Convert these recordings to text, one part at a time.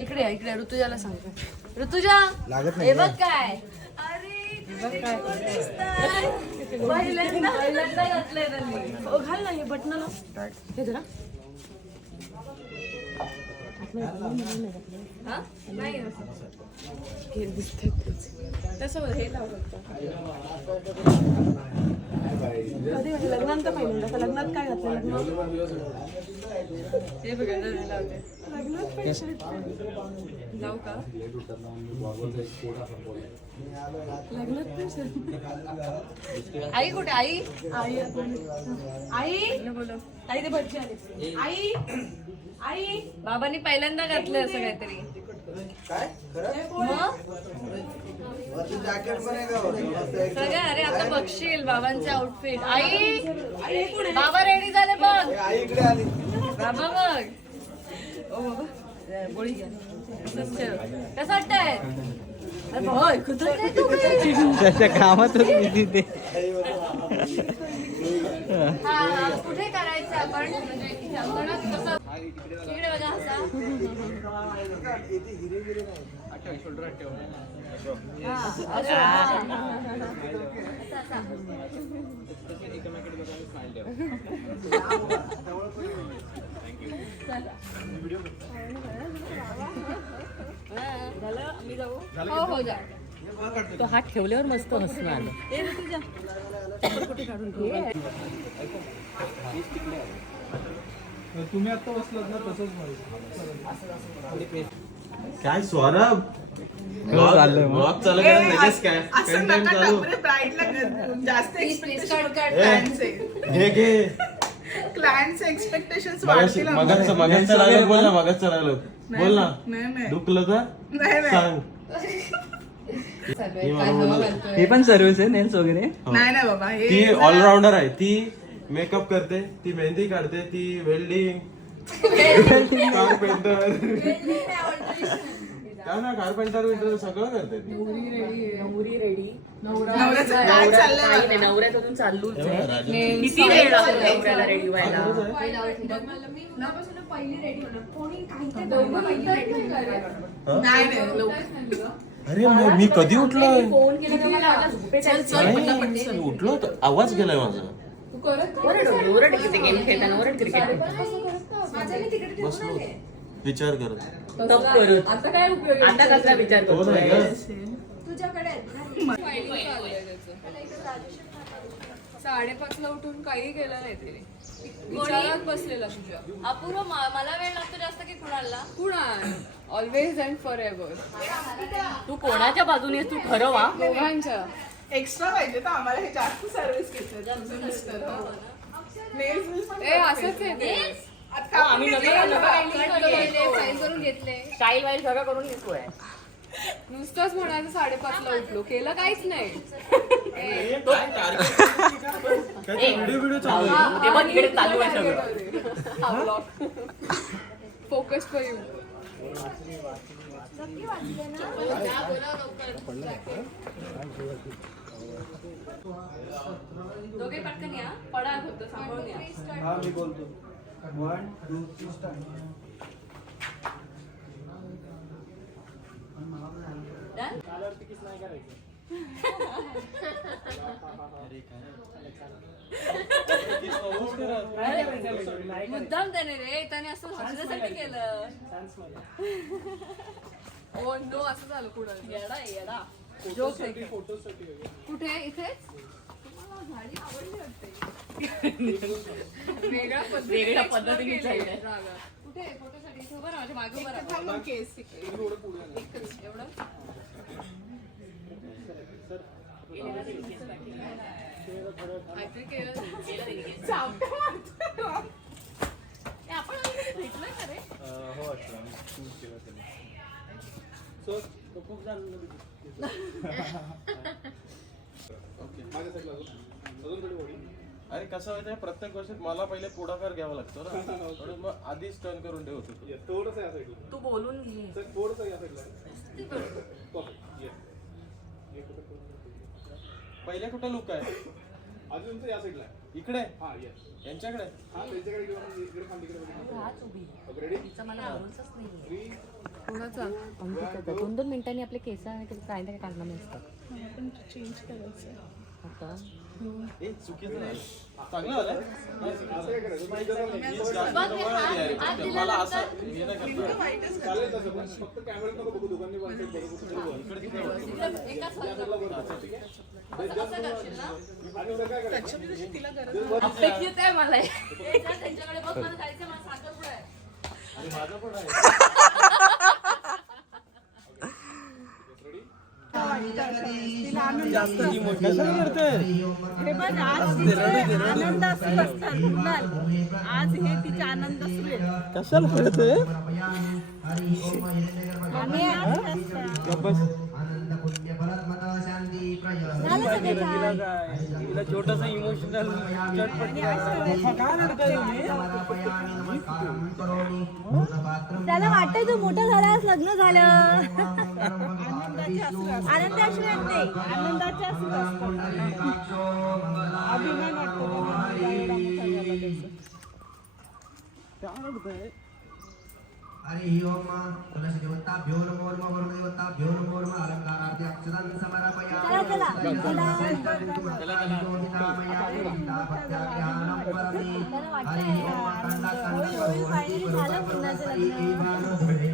इकडे इकडे. ऋतुजाला सांगतो. ऋतुजा हे बघ काय. पहिल्यांदा घातलंय त्यांनी. हो, घाल ना हे बटन हे जरा. हा? नाही हे दिसतंय तसं हे लावू शकतो. कधी पहिल्यांदा लग्नात काय घातलं लग्नात हे बघा नवीन लावते का लग्नात आई कुठे आई आई आई आई ते भटजी आले आई आई बाबांनी पहिल्यांदा घातलं असं काहीतरी. काय? सगळं अरे आता बघशील बाबांचे आउटफिट आई बाबा रेडी झाले बघ. ए, आई इकडे आली. बाबा बघ. ओ बाबा अ, गोळी घ्या. कसं वाटतंय. त्याच्या कामातच मी तिथे. कुठे करायचं आपण? हा, हा. तो हात ठेवल्यावर मस्त हसणं आलं. कुठे काढून तुम्ही आता बसलात ना तसंच काय सौरभ. ब्लॉग चालू लगेच काय? कंटेंट चालू. जास्त घे. वाढतील मगाचं. मगाचं बोल ना मगाचं बोल ना. दुखलं तर? सांग. ही पण सर्व्हिस आहे नेल्स वगैरे? नाही नाही बाबा हे ती ऑलराऊंडर आहे. ती मेकअप करते ती मेहंदी काढते ती वेल्डिंग कारपेंटर काय ना कारपेंटर विंटर सगळं करते ती. नवऱ्यातून आहे किती वेळ लागतो नवऱ्याला रेडी व्हायला. अरे मी कधी उठलोय? फोन केला? की मला आता झोपेत नाही, मी उठलो होतो. आवाज गेलाय माझा. ओरड ओरड किती गेम खेळताना ओरड क्रिकेट बसलो होतो. विचार करत करत आता काय उपयोग आता कसला विचार तो नाही करतोय का साडेपाच ला उठून काही केलं नाही तिने विचारात बसलेला तुझ्या अपूर्व मला वेळ लागतो जास्त की कुणाला Kunal always and for ever तू कोणाच्या बाजूने? तू खरं वा दोघांच्या एक्स्ट्रा पाहिजे तर आम्हाला हे जास्त सर्व्हिस घेतात आमचे मिस्टर नेल्स बिल्स पण ए असंच आहे ते. आता आम्ही साईन करून घेतले. स्टाईल वाईल सगळं करून घेतोय. नुसतंच म्हणायचं साडेपाच ला उठलो. केलं काहीच नाही. व्हिडिओ व्हिडिओ चालू आहे. ते पण तिकडे चालू आहे सगळं. फोकस फॉर यू दोघे पटकन या. पडा फक्त सांभाळून या. हा मी बोलतो. One two three start Done? कालावरती किस नाही करायचं मुद्दाम त्याने रे त्याने असं हसण्यासाठी केलं. ओ नो Oh, असं झालं कुणाल येडा येडा. जोक आहे फोटोसाठी वगैरे कुठे इथेच? तुम्हाला झाडी आवडली वाटते. वेगळ्या पद्धतीने वेगळ्या explore पद्धतीने केलंय चाललंय. रागात. कुठे फोटोसाठी इथं माझ्या मागे. थांब केस. एकच एवढं? काहीतरी केलं. चापटा मारतोय. ए, आपण आधी भेटलोय का रे? हो केलं अरे कसं माहितीये प्रत्येक गोष्टीत मला पहिले पुढाकार घ्यावा लागतो ना. म्हणून मग आधीच टर्न करून ठेवतो थोडंसं या साईडला तू बोलून घे. सर थोडंसं या साईडला पहिले कुठे लुक आहे? अजून या साईडला आहे. इकडे? हा येस यांच्याकडे? हा त्यांच्याकडे रेडी तिचं मला आवडतच नाही दोन दोन मिनिटांनी आपले केस काय काय काढणार नसतात. आपण चेंज करायचं आता? काय मला. काय. त्यांच्याकडे बघ जायचं माझं पण आहे. हे बघ आज तिचे आनंद सुरू असतात कुणाल. आज हे तिचे आनंद सुरू कशाला आज असतात. तिला छोटस इमोशनल त्याला वाटतंय तू मोठं झाल्यास लग्न झालं. आनंदाचे असतात. अभिमान वाटतो त्याचा. हरि ओम तुलसी देवताभ्यो नमो नमः वरुण देवताभ्यो नमो नमः अलंकारार्थे अक्षतान् समर्पयामि हरि ओम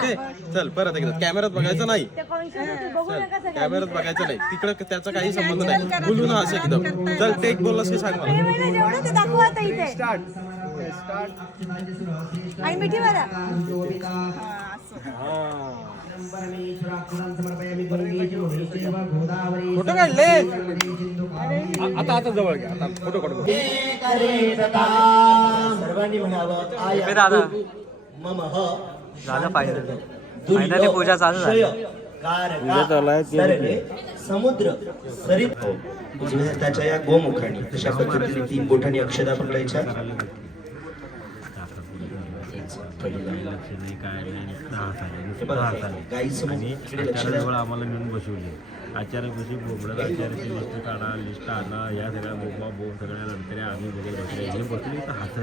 ओके चल परत एकदा. कॅमेऱ्यात बघायचं नाही. ते conscious होते. बघू नका सगळं. कॅमेऱ्यात बघायचं नाही. तिकडे त्याचा काही संबंध नाही. बोलू ना असं एकदम. चल टेक बोललास की सांग मला. फोटो काढले आता आता जवळ घ्या आता फोटो काढू सर्वांनी म्हणावं आय मम झालं फायनल फायनली पूजा चालू झाली. समुद्र उजव्या त्याच्या या गोमुखाने अशा पद्धतीने तीन बोटांनी अक्षदा पकडायच्या? हे. आम्हाला नेऊन बसवले. आचार्यपाशी बोबडत आचार्याची लिस्ट काढा लिस्ट आणा या सगळ्या बोबा बोब सगळ्या नंतर आम्ही वगैरे बसले. हे बसले तर हात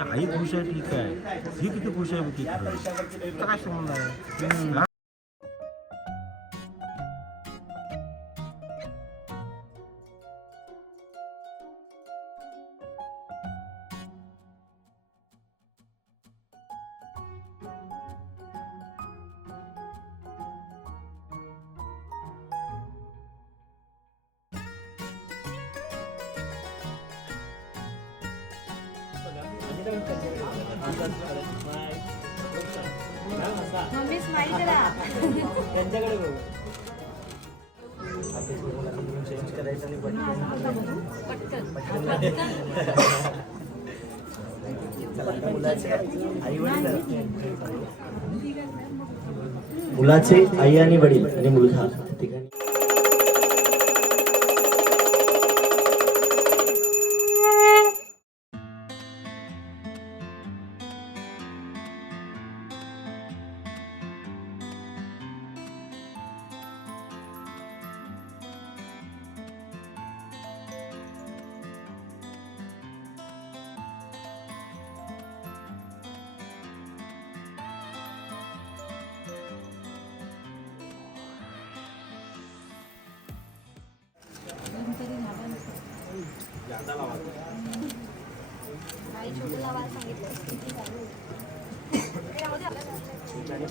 आई खुश आहे ठीक आहे. ही किती खुश आहे की खरं तर काय संबंध आहे? मम्मी स्माईल करा. त्यांच्याकडे बघू. मुलाचे आई आणि वडील आणि मुलगा.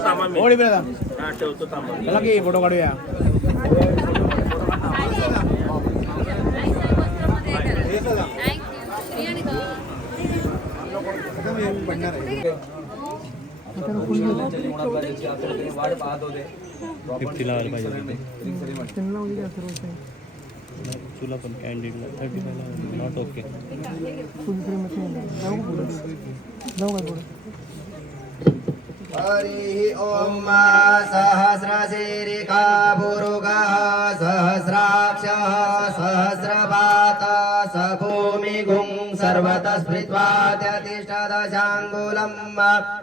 सामान मी. हा, ठेवतो सामान फोटो काढूया फिफ्टी लावायला पाहिजे तुला पण कॅन्डिडला थर्टी फायला नॉट ओके हरिः ॐ सहस्रशिरिका पुरुगः सहस्राक्षः सहस्रपात भूमिघुं भूमिगुं सर्वतः स्मृत्वा त्यतिष्ठदशाङ्गुलम्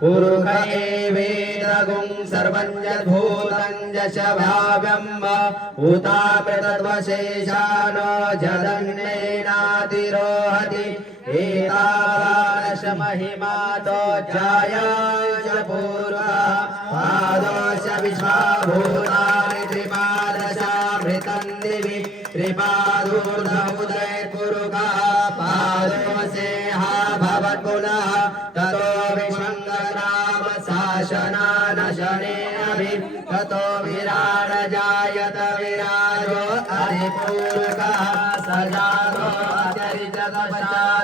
पुरुष एवेदगुं सर्वं यद्भूतं भाव्यम् हुतामृतत्वशेषान जदन्नेनातिरोहति। एतादश महिमातो जायाय पूर्वा। पादोश विश्वाभूतानि त्रिपादशामृतं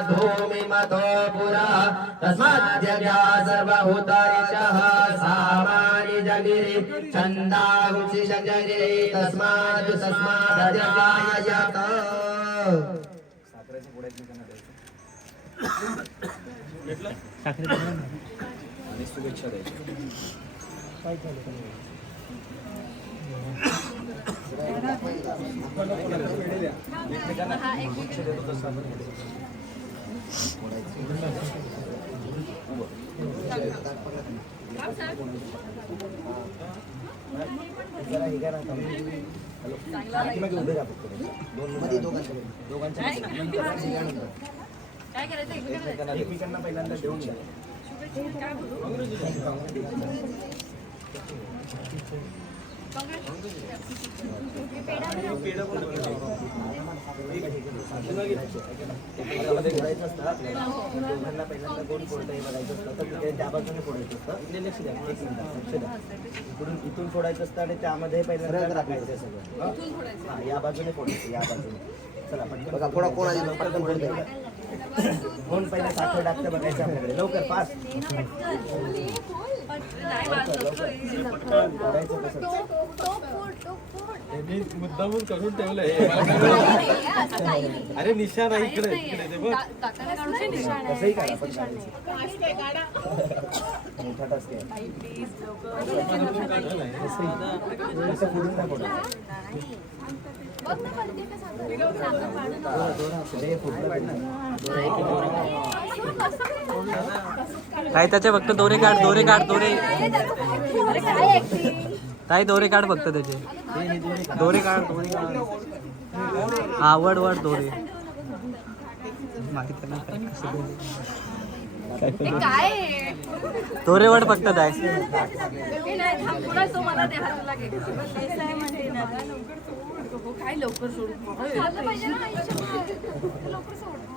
भूमिमतो पुरः तस्माद्यज्ञा सर्वभूतरिचः सामानि जगिरि छन्दांसि शजगिरि तस्मात् तस्मादजायत काय करायचं एकमेकांना द्यायचं? त्यामध्ये फोडायचं असतं दोघांना पहिल्यांदा कोण फोडतं हे बघायचं असतं तर त्या बाजूने फोडायचं असतं लक्ष द्या एक मिनिट लक्ष द्या इकडून इथून फोडायचं असतं आणि त्यामध्ये पहिल्यांदा टाकायचं सगळं हा या बाजूने फोडायचं या बाजूने चला पटकन बघा फोडा कोण आधी पटकन फोड कोण पहिला साखर टाकतं बघायचं आपल्याकडे लवकर फास्ट. मुद्दामून करून ठेवलंय अरे निशाण आहे इकडे इकडे ते बघ. कसंही मोठा टास्क आहे फोडून फोडायचं काय त्याचे फक्त दोरे काढ दोरे काढ दोरे. अरे काय दोरे काढ फक्त त्याचे. दोरे काढ दोरे काढ. आवड वड दोरे. माहीत नाही काय कसं दोरे. हे काय? आहे? दोरे वड फक्त ताई हे नाही, थांब, पुन्हा तो मला दे, हात लागेल. हो, काय लवकर सोडू?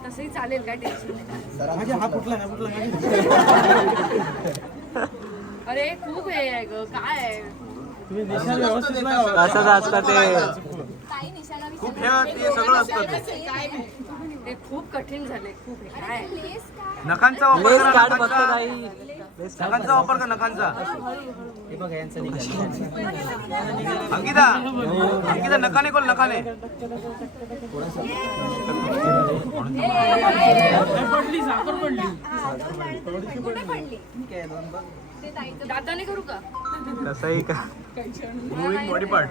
तसंही चालेल काय टेन्शन अरे खूप हे आहे ग काय. असंच असतं ते खूप हे ते सगळं असतं ते. ते खूप कठीण झाले खूप काय नखांचा वापर कर नखांचा. हे बघा यांचं निघालं. अंकिता अंकिता नखाने कोण नखाने? दाताने करू का तसंही का मुव्हिंग बॉडी पार्ट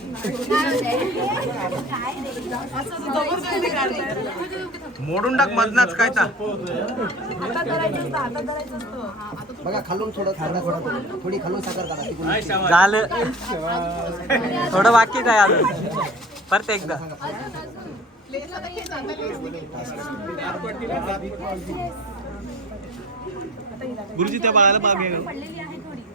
मोडून टाक मधनाच काय ता बघा खालून थोडं खाल्ला थोडा थोडी. खालून साखर काढा तिकडून झालं. थोडं बाकीच आहे अजून? परत एकदा. गुरुजी त्या बाळाला बाग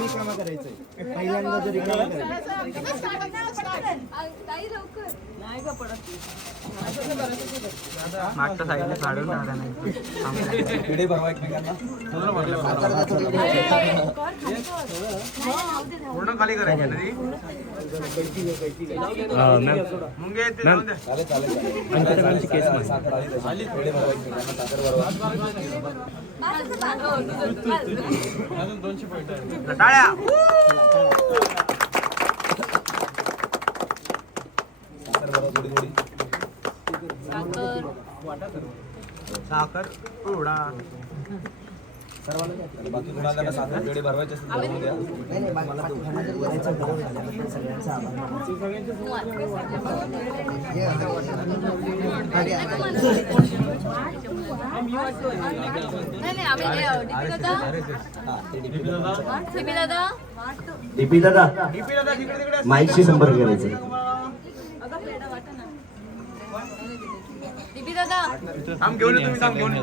रिकामा करायचंय. पहिल्यांदा जर रिकामा करायचं. मागच्या साईडला काढून टाका नाही पिढे भरवा एकमेकांना. पूर्ण खाली करायची ना ती? मुंगे ते जाऊन द्या. टाळ्या साखर पेढे दोघांना जरी द्यायचं तर सगळ्यांचा आभार नाही नाही आम्ही डीपी दादा डीपी दादा डीपी दादा डीपी दादा तिकडे तिकडे माईकशी संपर्क करायचा डीपी दादा थांब घेऊन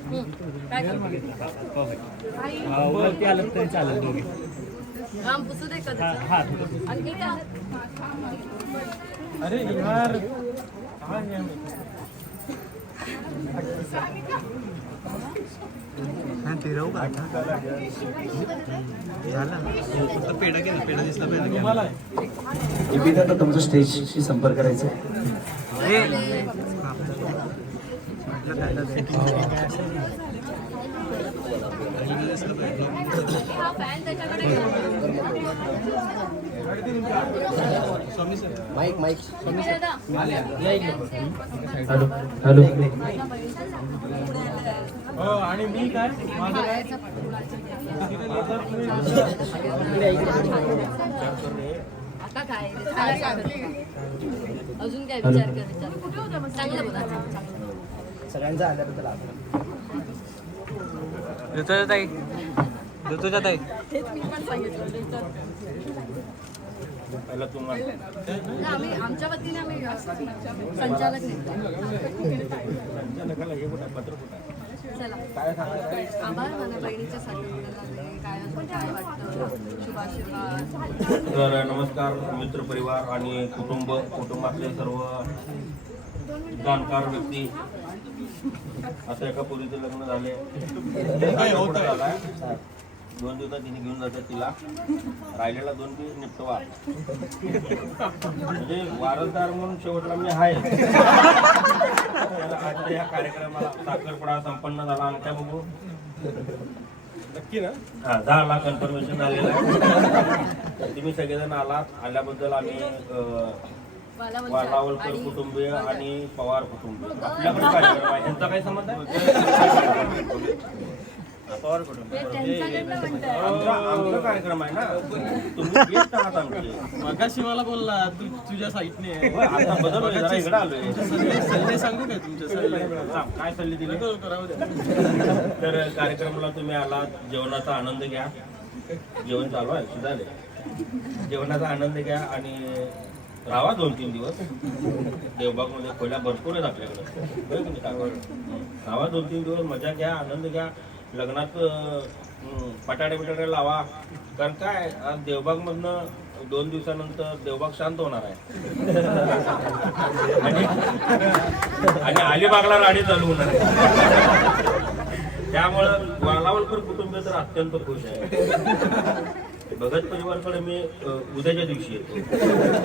वरती आलं तरी चालेल दोघे अरे यार फिरवू का फक्त पेढा केला पेढा दिसला पाहिजे तुम्हाला तुमचं स्टेजशी संपर्क करायचा म्हटलं खायला. हा माईक माईक. Hello hello. हो आणि मी काय? माझं काय? आता काय? अजून काय विचार कर विचार चांगलं बोला. चांगलं सगळ्यांचा आल्याबद्दल आभार ऋतुजा ताई. ऋतुजा ताई. तेच मी पण सांगितलं पहिला तुम्हाला नाही, आम्ही आमच्या वतीने आम्ही संचालक नेतो चला. आभार मला बहिणीच्या साठी काय अजून काय वाटतं. शुभाशीर्वाद. तर नमस्कार मित्र परिवार आणि कुटुंब कुटुंबातले सर्व जाणकार व्यक्ती. असं एका पोरीचं लग्न झाले. दोन दिवसात तिने घेऊन जातात तिला. राहिलेला दोन दिवस निपटवा. म्हणजे वारसदार म्हणून शेवटला मी आहे आजच्या या कार्यक्रमाला साखरपुडा संपन्न झाला. आणि काय बघू. नक्की ना? हा लाख कन्फर्मेशन झालेलं तुम्ही सगळेजण आलात. आल्याबद्दल आम्ही वालावलकर कुटुंबीय आणि पवार कुटुंबीय. आपल्याकडे कार्यक्रम आहे यांचा काय संबंध आहे? पवार कुटुंब. आमचा आमचा कार्यक्रम आहे ना. तुम्ही गेस्ट आहात आमचे. मगाशी मला बोलला तू तुझ्या साईटने आहे. होय, आता बदल होईल, जरा इकडे आलोय. सल्ले सल्ले सांगू काय तुमचे सल्ले सांग, काय सल्ले दिले? नको, नको, राहू द्या. तर कार्यक्रमाला तुम्ही आलात जेवणाचा आनंद घ्या. जेवण चालू आहे सुधारे जेवणाचा आनंद घ्या आणि राहा दोन तीन दिवस. देवबागमध्ये खोल्या भरपूर आहेत आपल्याकडे. होय राहा दोन तीन दिवस मजा घ्या आनंद घ्या. लग्नात पटाडे फटाडे बिटाडे लावा. कारण काय आज देवबागमधनं दोन दिवसानंतर देवबाग शांत होणार आहे. आणि अलिबागला राडी चालू होणार आहे. त्यामुळं वालावलकर कुटुंब तर अत्यंत खुश आहे. भगत परिवारकडे मी उद्याच्या दिवशी येतो.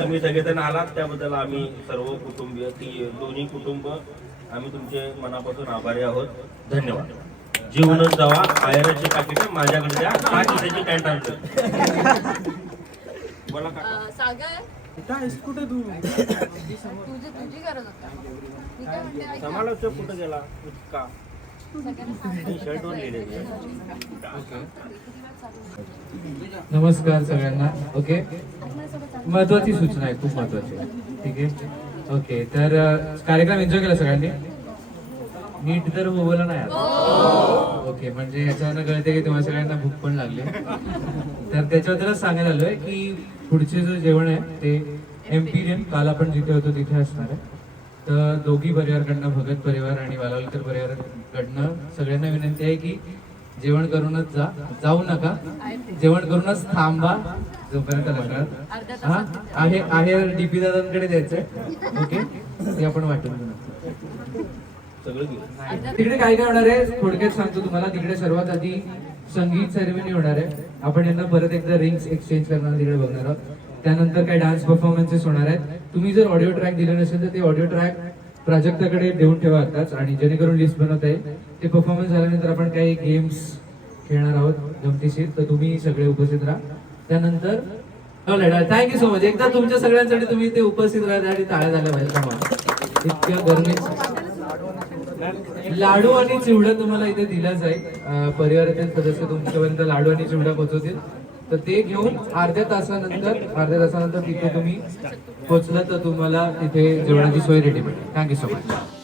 तुम्ही सगळेजण आलात त्याबद्दल आम्ही सर्व कुटुंबीय ती दोन्ही कुटुंब आम्ही तुमचे मनापासून आभारी आहोत. धन्यवाद. जीवनच जावा आयराची पाकिट माझ्याकडे द्या हा कितीची कॅन्ट आणतो बोला का सागर? कुठं तू? तुझी तुझी गरज होता. मी काय म्हणते कुठं गेला? का. नमस्कार सगळ्यांना. ओके महत्वाची सूचना आहे खूप महत्वाची आहे. ठीक आहे? ओके तर कार्यक्रम एन्जॉय केला सगळ्यांनी? नीट तर बोला नाही ओके म्हणजे याच्यावरनं कळते की तेव्हा सगळ्यांना भूक पण लागली. तर त्याच्याबद्दलच सांगायला आलोय की पुढचे जे जेवण आहे ते एम्पिरियन काल आपण जिथे होतो तिथे असणार आहे. तर दोघी परिवारकडनं भगत परिवार आणि वालावलकर परिवारकडनं सगळ्यांना विनंती आहे की जेवण करूनच जा. जाऊ नका. जेवण करूनच थांबा. जोपर्यंत लग्नात हा? आहे आहे डीपी दादांकडे द्यायचंय. ओके? ते आपण वाटून तिकडे काय काय होणार आहे? थोडक्यात सांगतो तुम्हाला. तिकडे सर्वात आधी संगीत सेरेमनी होणार आहे. आपण यांना परत एकदा रिंग्स एक्सचेंज करणार तिकडे बघणार आहोत. त्यानंतर काही डान्स परफॉर्मन्सेस होणार आहेत. तुम्ही जर ऑडिओ ट्रॅक दिले नसेल तर ते ऑडिओ ट्रॅक प्राजक्ताकडे देऊन ठेवा आताच. आणि जेणेकरून लिस्ट बनवत आहे ते परफॉर्मन्स झाल्यानंतर आपण काही गेम्स खेळणार आहोत गमतीशीर. तर तुम्ही सगळे उपस्थित राहा. त्यानंतर थँक्यू सो मच एकदा तुमच्या सगळ्यांसाठी तुम्ही ते उपस्थित आणि टाळ्या झाल्या पाहिजे इतक्या गरमी लाडू आणि चिवडा तुम्हाला इथे दिला जाईल परिवारातील सदस्य तुमच्यापर्यंत लाडू आणि चिवडा पोहोचवतील. तर ते घेऊन अर्ध्या तासानंतर अर्ध्या तासानंतर तिथे तुम्ही पोचलं तर तुम्हाला तिथे जेवणाची सोय रेडी मिळेल थँक्यू सो मच